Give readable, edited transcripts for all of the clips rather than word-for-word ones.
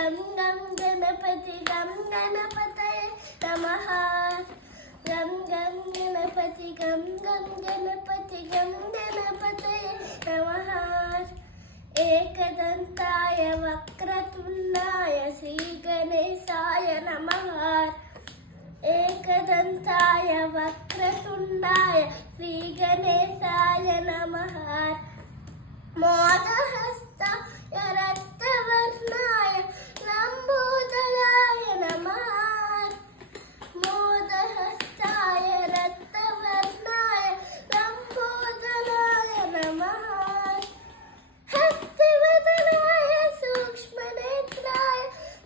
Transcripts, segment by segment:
గం గం గణపతి గం గణపతయే నమః గం గం గణపతి గం గం గణపతి గం గణపతయే నమః ఏకదంతాయ వక్రతుండాయ శ్రీ గణేశాయ నమః ఏకదంతాయ వక్రతుండాయ శ్రీ గణేశాయ నమః మోదహస్తాయ రక్తవర్ణాయ లంబోదరాయ నమః మోదహస్తాయ రక్తవర్ణాయ లంబోదరాయ నమః హస్తివదనాయ సూక్ష్మనేత్రాయ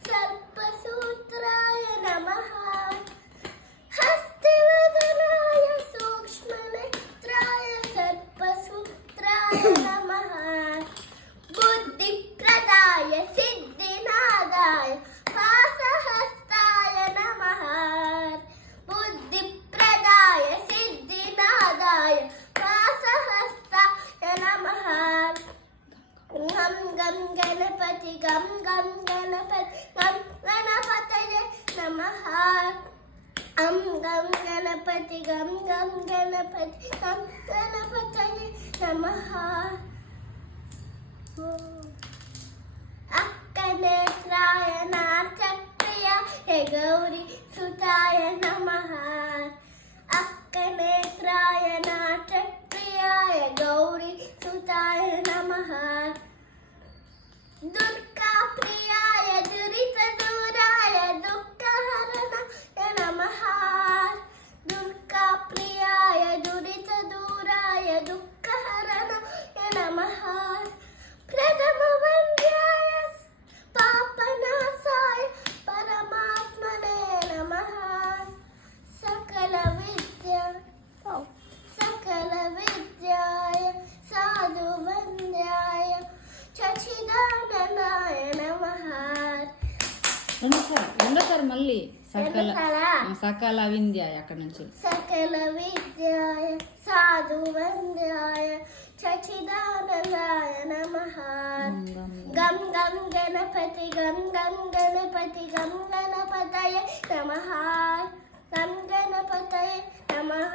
సర్పసూత్రాయ నమః హస్తివదనాయ సూక్ష్మనేత్రాయ సర్పసూత్రాయ నమః బుద్ధిప్రదాయ సిద్ధినాదాయ వాసహస్తాయ నమః బుద్ధిప్రదాయ సిద్ధినాదాయ వాసహస్తాయ నమః గం గం గణపతి గం గం గణపతి గం గణపతయే నమః గం గం గణపతి గం గం గణపతి గం గణపతయే నమః అక్కనేత్రాయ నాట్యప్రియాయ గౌరీ సుతాయ నమః అక్కనేత్రాయ నాట్యప్రియాయ గౌరీ సుతాయ నమః దుర్గా ప్రియాయ దురిత దూరాయ దుఃఖహరణాయ నమః దుర్గా ప్రియాయ దురిత దూరాయ దుఃఖహరణాయ నమః ప్రథమ వంద్యాయ పాపనాశాయ పరమాత్మనే నమః సకల విద్యాయ సాధు వంద్యాయ చచిదానందాయ నమః రెండోసారి మళ్ళీ సకల వింధ్యాయ అక్కడ నుంచి సకల విద్యాయ సాధు వంద్యాయ చచిదానందాయ నమః గం గం గణపతి గం గం గణపతి గం గణపతయే నమః గం గణపతయే నమః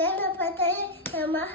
గణపతయే నమః